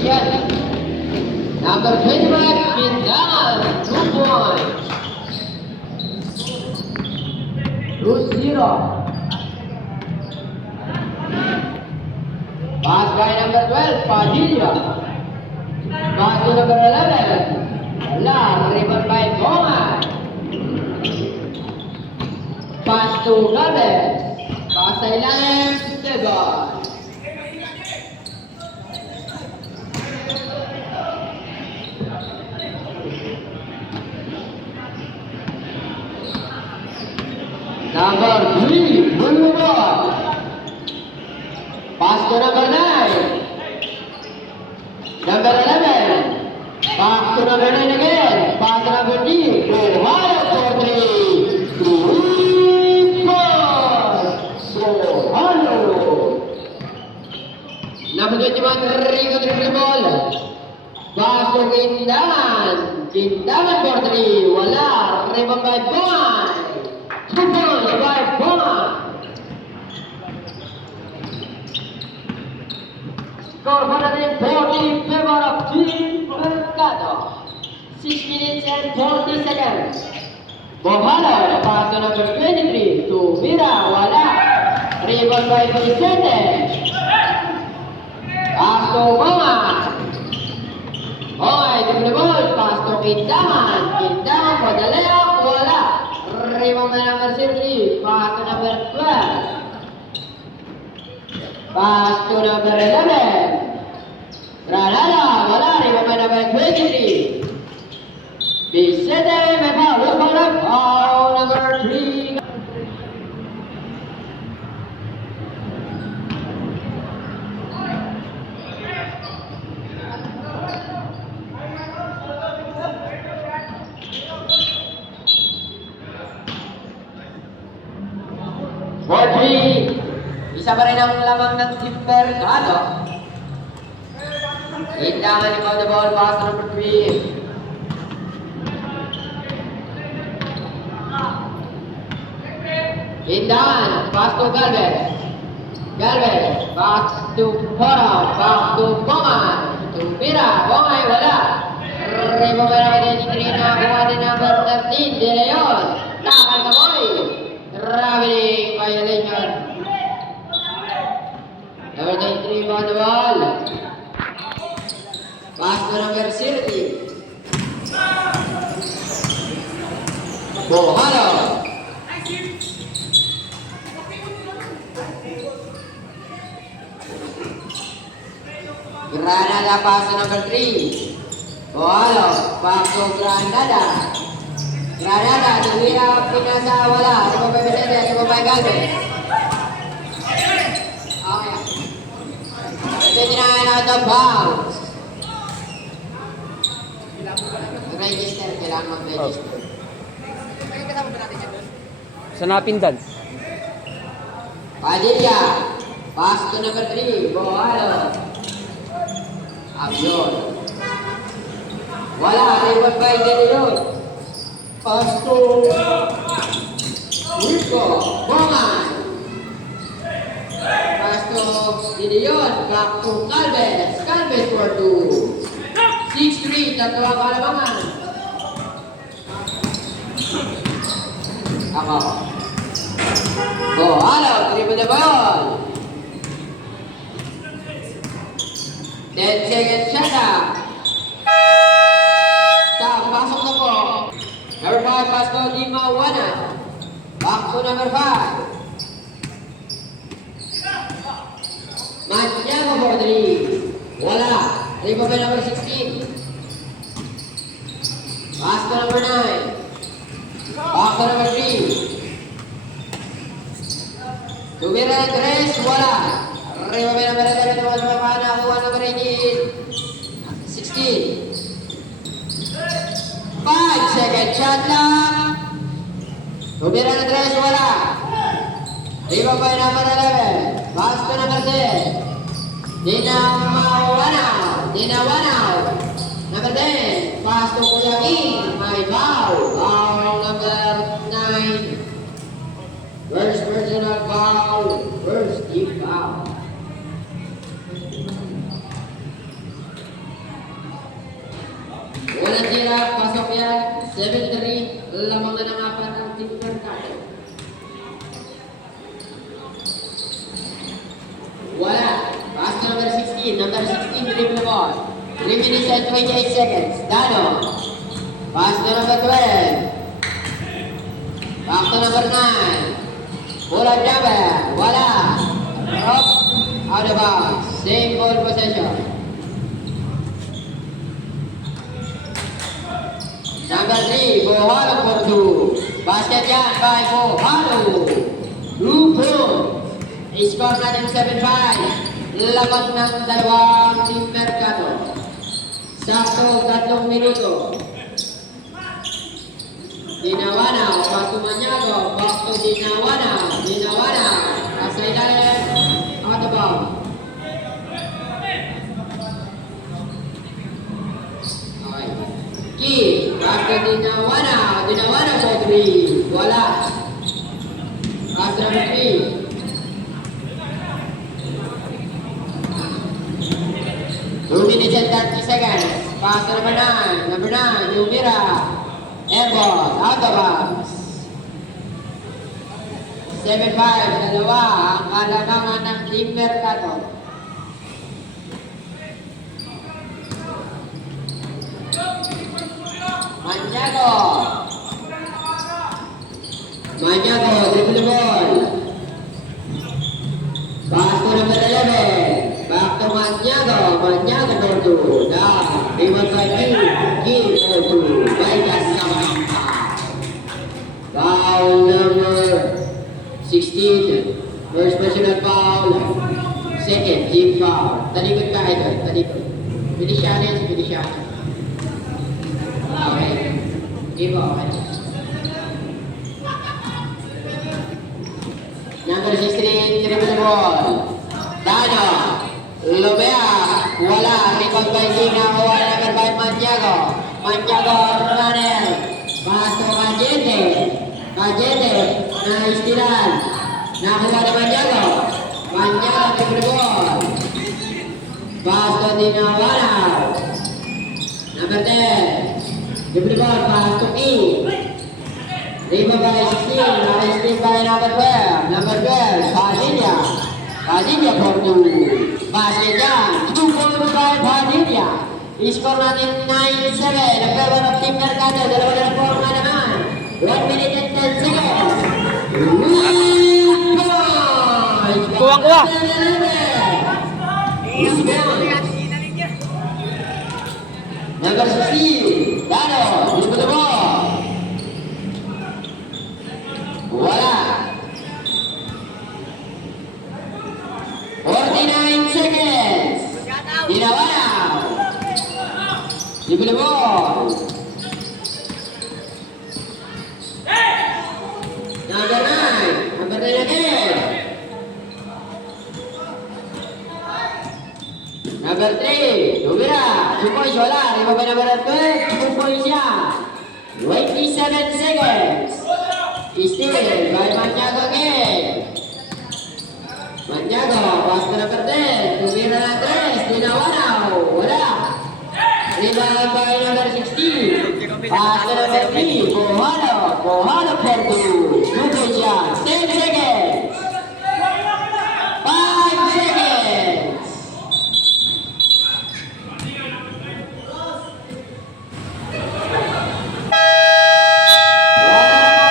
Yes. Number 25, Pindan, 2 points. Bruce 0. Pass by number 12, Padilla. Pass to number 11. La, driven by Gomez. Pass to Gomez. Pass sa ilalim, Devon. Number 3, Bruno. Pass to number 9. Number 11. Pass to number 9 again. Pass to number 3. Ohio for 3. 3 points. Ohio. Number 21, Rico dribble. Pass to Quintaman. Quintaman for 3. Wala. Rebound by Bongan. 2 points by Bongan. Score for the team 40 in favor of Team Mercado. 6 minutes and 40 seconds. Bojalo, pass to number 23 to Mira, wala. Rebound by Vicente. Pass to Bongan. Bongan, the ball, pass to Quintaman. Quintaman for the layup, wala. Rebound by number 60, pass to number 12. Pass to number 11. Granada, wala. Rebound by number 23. Vicente, may foul number 3. Isa pa rin ang lamang ng Team Mercado. Indangan ni the ball, pass to number 3. Indangan, pass to Galvez. Galvez, pass to Poro, pass to Bongan. To Mira, Bongan, wala. Rebound by number 23 na kuha din number 13, De Leon. Takal Kamoy. Traveling violation. Number 23 on the ball. Pass to number 30. Bojalo. Granada pass to number 3. Bojalo. Pass to Granada. Granada, tumira, pinasa, wala. Ano ba ba Vicente? Ano ba ba Galvez? Okay. 29 out of bounds. Register, kailangan mag-register. Sa napindan. Padilla, pass to number 3, Bojalo. Abion. Wala, rebound by De Leon. Pass to Rico, Bongan. Pass to De Leon, back to Calves. Calves for 2. 6-3, tatlo ang kalamangan. Ako. Bojalo, dribble the ball. 10 seconds shot up. Pasok na po. Number 5, pass to Dima Wana. Back to number 5. Mantiago for 3. Wala. Rebound by number 16. Pass to number 9. Back to number 3. Tumira Andres, wala. Rebound by number 11. Tumas pa nakuha number 18. 16. 5 second shot lang. Tumira Andres, wala. Rebound by number 11. Pass to number 10. Dina Wanaw. Number 10. Pass to Kuya King. May foul. Foul number 9. First personal foul. First team foul. Walang tira, pasok yan. 7-3, lamang na ng apat ang Team Mercado. Wala. Pass number 16. Number 16, dribble the ball. 3 minutes and 28 seconds. Dano. Pass to number 12. Back to number 9. Pull up jumper. Wala. Drop. Out of bounds. Same ball possession. Number 3, Bohalo for 2. Basket yan by Bohalo. Blue point. Score natin 7-5. Lamang ng dalawang Team Mercado. Sakto 3 minuto. Dinawana, back to Maniago, back to Dinawana. Dinawana, nasa ilalim, out of bounds. Okay. Key, back to Dinawana. Dinawana for 3. Wala. Pass number 3. Two minutes and 30 seconds. Pass to number 9. Number 9, Lumira. Airball, out of bounds. 7-5, dalawa ang kalamangan ng Team Mercado. Maniago. Maniago, dribble the ball. Pass to number 11. Back to Maniago. Maniago for 2. Down. Rebound by Key for 2. By Casamanta. Foul number 16. First personal foul. Second, team foul. Talikod ka ito. Talikod. Feliciano yan si Feliciano. Okay. Give off. Number 16, dribble the ball. Dano. Lobea. Wala. Rebound by King. Nakuha number 5, Maniago. Maniago, runner. Pass to Cajete. Cajete. Na-istilan. Nakuha ni Maniago. Maniago, dribble the ball. Pass to Dinawana. Number 10. Dribble the ball. Pass to King. Rebound by 16. Na-istilan by number 12. Number 12, Padilla. Padilla for 2. Basket yan. 2 points by Padilla. I-score natin 9-7. Nagkaroon ng Team Mercado. Dalawa na po nga naman. 1 minute and 10 seconds. Kuwang-kuwa. Number 16. Dano. Dribble the ball. Wala. 49 seconds. Dinawana. Dribble the ball. Number 9. Number 9 again. Number 3. Lumira. 2 points. Wala. Rebound by number 12. 2 points yan. 27 seconds. Steal by Maniago again. Maniago, pass to number 10. Tumira ng 3. Dinawana. Wala. Rebound by number 16. Pass to number 3. Bohalo. Bohalo for 2.